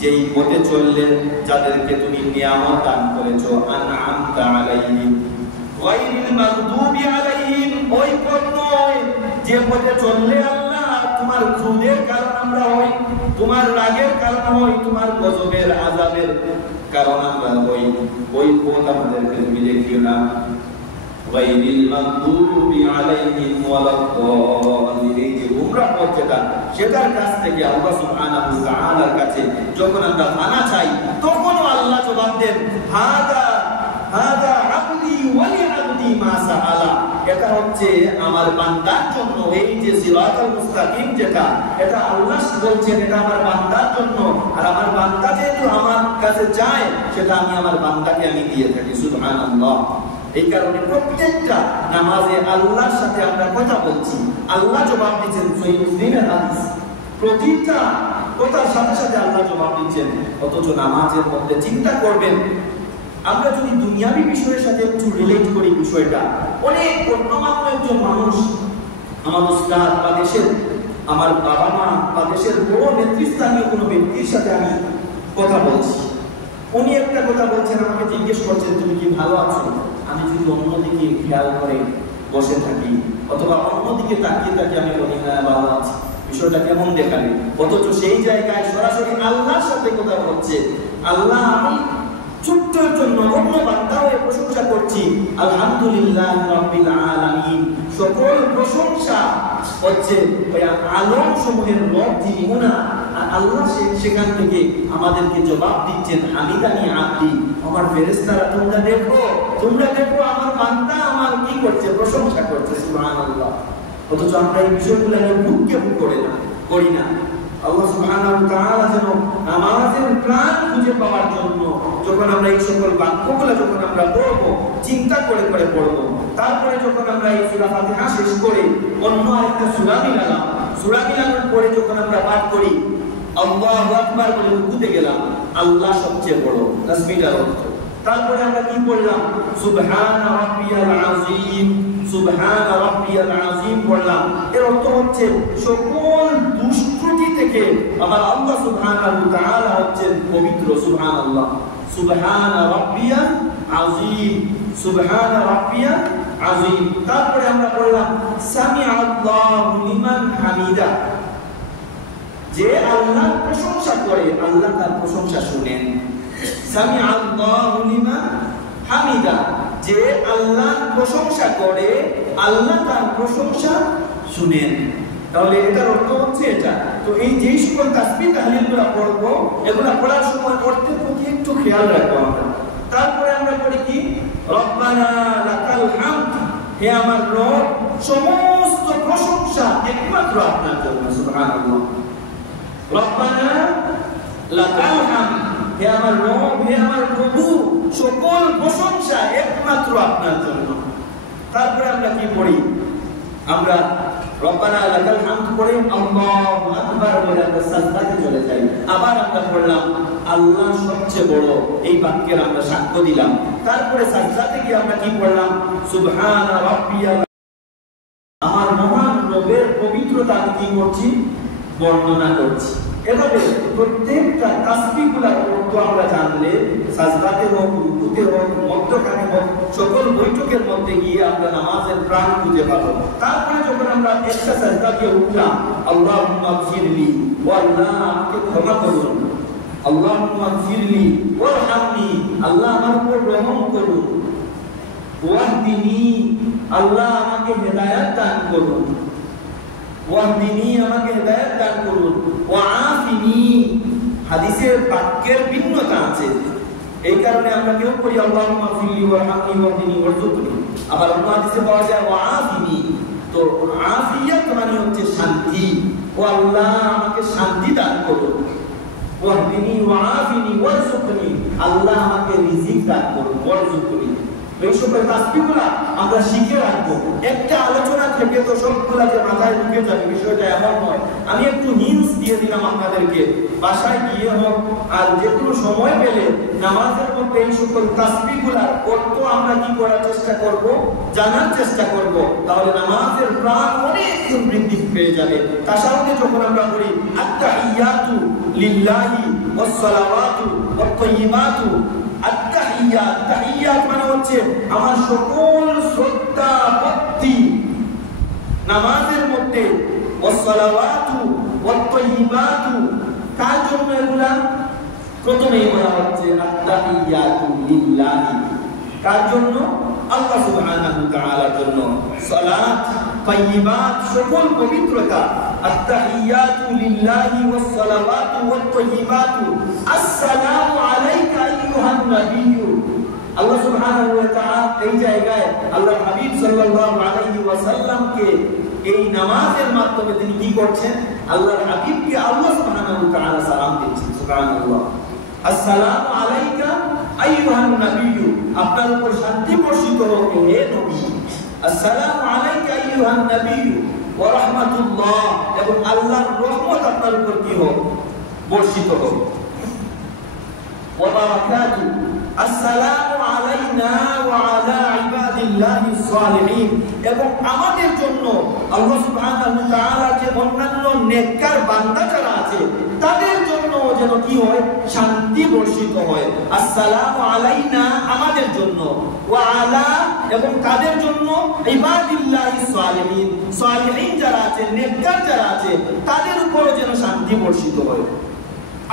যেই পথে চললে যাদেরকে তুমি নিয়ামত দান করেছো, আন'আমতা আলাইহিম গায়রিল মাগদুবি আলাইহিম, ওই পথ নয় যে পথে চললে আল্লাহ তোমার ক্রোধের কারণ আমরা হই, তোমার রাগের কারণ হই, তোমার গজবের আযাবের কারণ আমরা হই, ওই পথ আমাদেরকে তুমি দেখিও না। গায়রিল মাগদুবি আলাইহিম ওয়ালাদ-দাল্লিন, এই যে গোমরা পথ যেটা, সেটার কাছ থেকে আল্লাহ সুবহানাহু ওয়া তাআলার কাছে যখন আমরা মানা চাই, তখন আল্লাহ জবাব দেন, হাদা হাদা আবদি ওয়া লিআবদি মা সাআলা, এটা হচ্ছে আমার বান্দার জন্য। এই যে সিরাতাল মুস্তাকিম যেটা, এটা আল্লাহ বলছেন এটা আমার বান্দার জন্য, আর আমার বান্দা যেহেতু আমার কাছে চায় সেটা আমি আমার বান্দাকে আমি দিয়ে থাকি। সুবহানাল্লাহ। এই কারণে প্রত্যেকটা নামাজে আল্লাহর সাথে আমরা কথা বলছি, আল্লাহ জবাব দিচ্ছেন। সহিহ মুসলিমের হাদিস, প্রতিটা কথার সাথে সাথে আল্লাহ জবাব দিচ্ছেন। অথচ নামাজের মধ্যে চিন্তা করবেন, আমরা যদি দুনিয়াবী বিষয়ের সাথে একটু রিলেট করি বিষয়টা, অনেক গণ্যমান্য একজন মানুষ, আমার উস্তাদ বা দেশের আমার বাবা মা বা দেশের বড় নেতৃস্থানীয় কোনো ব্যক্তির সাথে আমি কথা বলছি, উনি একটা কথা বলছেন, আমাকে জিজ্ঞেস করছেন তুমি কি ভালো আছো? আমি যদি অন্যদিকে খেয়াল করে বসে থাকি অথবা অন্যদিকে তাকিয়ে থাকি, আমি বলি হ্যাঁ ভালো আছি, বিষয়টা কেমন দেখালে? অথচ সেই জায়গায় সরাসরি আল্লাহর সাথে কথা বলছে। আল্লাহ আমি ছোট্ট একজন নগণ্য বান্দা হয়ে প্রশংসা করছি, আলহামদুলিল্লাহ রাব্বিল আলামিন, সকল প্রশংসা হচ্ছে ওই আলম সমূহের রব যিনি ওনার। আর আল্লাহ সেখান থেকে আমাদেরকে জবাব দিচ্ছেন, হামিদানি আব্দি, আমার ফেরেশতারা তোমরা দেখো আমার বান্দা আমার কি করছে, প্রশংসা করছে। সুবহানাল্লাহ। অথচ আমরা এই বিষয়গুলো বুককে বুক করি না। আল্লাহ সুবহানাহু ওয়া তাআলা যেন নামাজের প্রাণ খুঁজে পাওয়ার জন্য যখন আমরা এই সকল বাক্যগুলো যখন আমরা পড়ব, চিন্তা করে করে পড়ব। তারপরে যখন আমরা এই সূরা ফাতিহা শেষ করে অন্য আরেকটা সূরা মিলালাম, সূরা মিলানোর পরে যখন আমরা পাঠ করি আল্লাহু আকবার বলে রুকুতে গেলাম, আল্লাহ সবচেয়ে বড়, তাসবিহটার অর্থ। তারপরে আমরা কি পড়লাম? সুবহান রাব্বিয়াল আযীম, সুবহান রাব্বিয়াল আযীম পড়লাম। এর অর্থ হচ্ছে সকল দুষ্কৃতি থেকে আমার আল্লাহ সুবহানাহু ওয়া তাআলা হচ্ছেন পবিত্র। সুবহানাল্লাহ। সুবহান রাব্বিয়াল আযীম, সুবহান রাব্বিয়াল আযীম। তারপরে আমরা পড়লাম সামিআল্লাহু লিমান হামিদা, যে আল্লাহ প্রশংসা করে আল্লাহ তার প্রশংসা শুনেন। সামিআল্লাহু লিমান হামিদা, যে আল্লাহ প্রশংসা করে আল্লাহ তার প্রশংসা শুনেন। তাহলে এটার অর্থ হচ্ছে এটা। তো এই যেই সকল তাসবিহ তাহলিলগুলো পড়বো, এগুলা পড়ার সময় অর্থের প্রতি একটু খেয়াল রাখবো আমরা। তারপরে আমরা পড়ি কি, রব্বানা লাকাল হামদ, হে আমার রব, সমস্ত প্রশংসা একমাত্র আপনার জন্য। সুবহানাল্লাহ। রব্বানা লাকাল হামদ, হে আমার রব, হে আমার প্রভু, সকল প্রশংসা একমাত্র আপনার জন্য। তারপরে আমরা কি পড়ি, আমরা রব্বানা লাকাল হামদ পড়ে আল্লাহু আকবার বলে আমরা সাজদাতে চলে যাই। আবার আমরা পড়লাম আল্লাহ সবচেয়ে বড়, এই বাক্যের আমরা সাক্ষ্য দিলাম। তারপরে সাজদাতে গিয়ে আমরা কি পড়লাম, সুবহানা রাব্বিয়াল, আমার মহান রবের পবিত্রতা আমি কি করছি, বর্ণনা করছি। এভাবে প্রত্যেকটা তাসবিহগুলোর অর্থ আমরা জানলে সাজদাতে হোক, রুকুতে হোক, মধ্যখানে হোক, সকল বৈঠকের মধ্যে গিয়ে আমরা নামাজের প্রাণ খুঁজে পাবো। তারপরে যখন আমরা একটা সাজদা দিয়ে উঠলাম, আল্লাহুম্মা গফিরলি, ও আল্লাহ আমাকে ক্ষমা করুন, আল্লাহুম্মা গফিরলি ওয়ারহামনি, আল্লাহ আমার উপর রহম করুন, ওয়াহদিনি, আল্লাহ আমাকে হেদায়েত দান করুন, ওয়াহদিনি, আমাকে হেদায়েত দান করুন, ওয়াআফিনি। হাদিসের বাক্যের ভিন্নতা আছে, এই কারণে আমরা কেউ করি আল্লাহুম্মা গফিরলি ওয়ারহামনি ওয়াহদিনি ওয়ারযুকনি, আবার অন্য হাদিসে পাওয়া যায় ওয়াআফিনি। তো আফিয়াত মানে হচ্ছে শান্তি, ও আল্লাহ আমাকে শান্তি দান করুন, ওয়াহদিনি ওয়াআফিনি ওয়ারযুকনি, আল্লাহ আমাকে রিজিক দান করুন, ওয়ারযুকনি। এই সকল তাসবিহগুলো আমরা শিখে রাখবো। একটা আলোচনা থেকে তো সবগুলা যে মাথায় ঢুকে যাবে বিষয়টা এমন নয়। আমি একটু হিন্টস দিয়ে দিলাম আপনাদেরকে, বাসায় গিয়ে হোক আর যে কোনো সময় পেলে নামাজের মধ্যে এই সকল তাসবিহগুলোর অর্থ আমরা কি করার চেষ্টা করব, জানার চেষ্টা করব। তাহলে নামাজের প্রাণ অনেক গুণ বৃদ্ধি পেয়ে যাবে। তাশাহুদে যখন আমরা বলি আত-তাহিয়াতু লিল্লাহি ওয়াস সালাওয়াতু ওয়াত তাইয়্যিবাতু, আত-তাহিয়াত, তাহিয়াত মানে হচ্ছে আমার সকল শ্রদ্ধা ভক্তি নামাজের মধ্যে, ওয়াস সালাওয়াতু ওয়াত তাইয়্যিবাতু, কার জন্য এগুলা? প্রথমেই বলা হচ্ছে আত-তাহিয়াতু লিল্লাহি, কার জন্য? আল্লাহ সুবহানাহু ওয়া তাআলার জন্য। সালাত, তাইয়্যিবাত, সকল পবিত্রতা, আত-তাহিয়াতু লিল্লাহি ওয়াস সালাওয়াতু ওয়াত তাইয়্যিবাতু, আসসালামু আলাইকা আইয়ুহান নাবিয়্যু। আল্লাহ সুবহানাহু ওয়া তাআলা এই জায়গায় আল্লাহর হাবিব সাল্লাল্লাহু আলাইহি ওয়াসাল্লামকে এই নামাজের মাধ্যমে তিনি কি করছেন? আল্লাহর হাবিবকে আল্লাহ সুবহানাহু ওয়া তাআলা সালাম দিচ্ছেন। সুবহানাল্লাহ। আসসালামু আলাইকা আইয়ুহান নাবিয়্যু, আপনার উপর শান্তি বর্ষিত হোক হে নবী। আসসালামু আলাইকা আইয়ুহান নাবিয়্যু ওয়া রাহমাতুল্লাহ, এবং আল্লাহর রহমত আপনার উপর কি হোক? বর্ষিত হোক। ওয়া বারাকাতু, আসসালামু আলাইনা ওয়া আলা ইবাদিল্লাহিস সালিহিন, এবং আমাদের জন্য আল্লাহ সুবহানাহু ওয়া তাআলা যে অন্যান্য নেককার বান্দা যারা আছে তাদের জন্য যেন কি হয়? শান্তি বর্ষিত হয়। আসসালামু আলাইনা, আমাদের জন্য, ওয়া আলা, এবং তাদের জন্য, ইবাদিল্লাহিস সালিহিন, সালিহিন যারা আছে, নেককার যারা আছে তাদের উপর যেন শান্তি বর্ষিত হয়।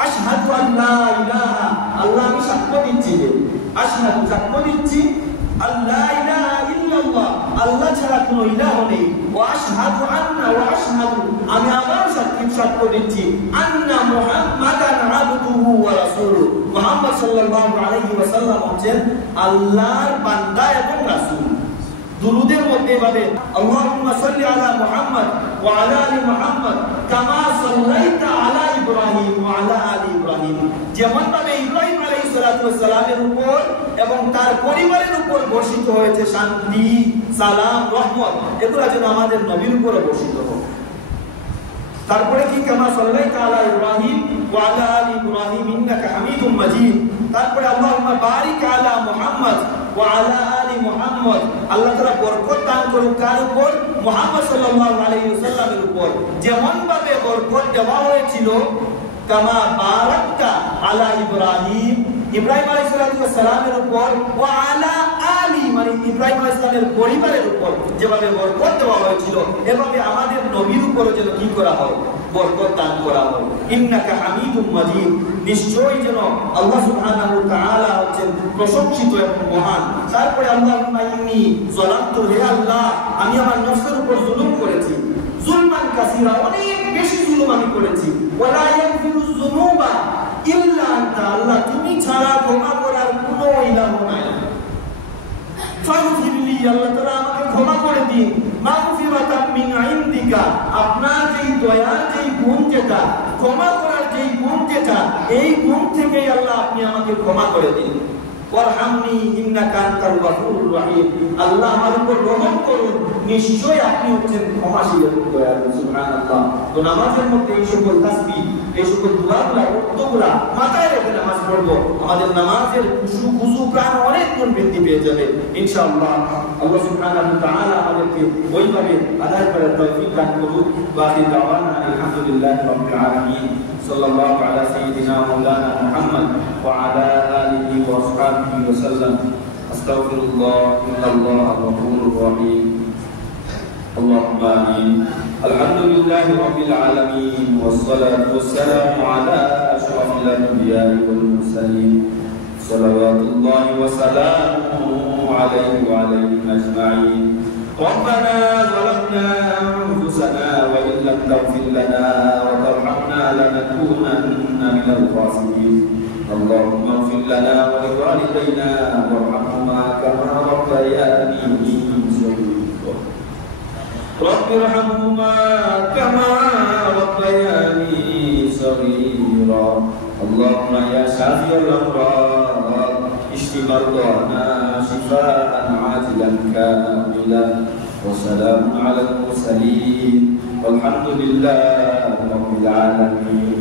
আশহাদু আল্লা ইলাহা, আল্লাহ আমি সাক্ষ্য দিচ্ছি যে, আশহাদু সাক্ষ্য দিচ্ছি, আল্লা ইলাহা ইল্লাল্লাহ, আল্লাহ ছাড়া কোনো ইলাহ নেই, ওয়া আশহাদু আন্না, ওয়া আশহাদু, আমি আবার সাক্ষ্য দিচ্ছি, আন্না মুহাম্মাদান আবদুহু ওয়া রাসূলুহু, মুহাম্মদ সাল্লাল্লাহু আলাইহি ওয়াসাল্লাম হচ্ছেন আল্লাহর বান্দা এবং রাসূল। দুরুদের মধ্যে এভাবে আল্লাহুম্মা সাল্লি আলা মুহাম্মদ ওয়া আলা আলি মুহাম্মদ কামা সাল্লাইতা আলা ইব্রাহিম ওয়া আলা আলি ইব্রাহিম, যেমন ভাবে ইব্রাহিম আলাইহিস সালাতু ওয়াস সালামের উপর এবং তার পরিবারের উপর বর্ষিত হয়েছে শান্তি, সালাম, রহমত, এগুলো যেন আমাদের নবীর উপর বর্ষিত হোক। তারপরে কি, কামা সাল্লাইতা আলা ইব্রাহিম ওয়া আলা আলি ইব্রাহিম ইন্নাকা হামিদুম মাজিদ। তারপরে আল্লাহুম্মা বারিক আলা মুহাম্মদ ওয়া আলা আলি মুহাম্মদ, আল্লাহ তাআলা বরকত দান করুন কার উপর? মুহাম্মদ সাল্লাল্লাহু আলাইহি ওয়াসাল্লামের উপর, যেমন ভাবে বরকত দেওয়া হয়েছিল কামা বারাকতা আলা ইব্রাহিম, ইব্রাহিম আলাইহিস সালামের উপর, ওয়া আলা আলি মানে ইব্রাহিম আলাইহিস সালামের পরিবারের উপর যেভাবে বরকত দেওয়া হয়েছিল, এভাবে আমাদের নবীর উপর যেন কি করা হয়? বরকত দান করা হয়। ইন্নাকা হামিদুম মাজিদ, নিশ্চয়ই যেন আল্লাহ সুবহানাহু ওয়া তাআলা হচ্ছেন প্রশংসিত এবং মহান। তারপরে আল্লাহুম্মা ইন্নী যালামতু, হে আল্লাহ আমি আমার নফসের উপর জুলুম করেছি, জুলমান কাসীরা, অনেক বেশি জুলুম আমি করেছি। ওয়ালা ইয়াগফিরুয যুনুবা ইল্লা আনতা, আল্লাহ তুমি ছাড়া ক্ষমা করার কোনো ইলাহ নাই। ফাগফিরলি, আল্লাহ তাআলা আমাকে ক্ষমা করে দিন। মাগফিরাতাম মিন ইনদিকা, আপনার যেই দয়ার যেই গুণ যেটা, ক্ষমা করার যেই গুণ যেটা, এই গুণ থেকে আল্লাহ আপনি আমাকে ক্ষমা করে দিন। ওয়ারহামনি ইন্নাকা আনতাল গফুরুর রহিম, আল্লাহ আমার উপর রহম করুন, নিশ্চয়ই আপনি হচ্ছেন ক্ষমাশীল এবং দয়ালু। সুবহানাল্লাহ। তো নামাজের মধ্যে এই সকল তাসবিহ, এই সকল দুআগুলা, অর্থগুলা মাথায় রেখে নামাজ পড়বো, আমাদের নামাজের খুশু প্রাণ অনেক গুণ বৃদ্ধি পেয়ে যাবে ইনশাআল্লাহ। আল্লাহ সুবহানাহু ওয়া তাআলা আমাদেরকে ওইভাবে আদায় করার তৌফিক দান করুন। বাকি দাওয়ানা আলহামদুলিল্লাহি রাব্বিল আলামিন। সাল্লাল্লাহু আলা সাইয়্যিদিনা মাওলানা মুহাম্মদ ওয়া আলা আলিহি ওয়া আসহাবিহি ওয়া সাল্লাম। আস্তাগফিরুল্লাহ, ইন্নাল্লাহা গফুরুর রহিম। আল্লাহুম্মা আমিন। আলহামদুলিল্লাহি রাব্বিল আলামিন ওয়াস সালাতু ওয়াস সালামু আলা আশরাফিল আম্বিয়া'i ওয়াল মুরসালিন। সালাওয়াতুল্লাহি ওয়া সালামুহু আলাইহি ওয়া আলাইহিম আজমাইন। ربنا ظلمنا أنفسنا وإن لم تغفر لنا وترحمنا لنكونن من الخاسرين. اللهم اغفر لنا ولوالدينا وارحمهما كما ربياني صغيرا. رب ارحمهما كما ربياني صغيرا. اللهم يا شافي الأمراض اشف مرضانا شفاء عاجلا كاملا. وسلام على المرسلين والحمد لله رب العالمين.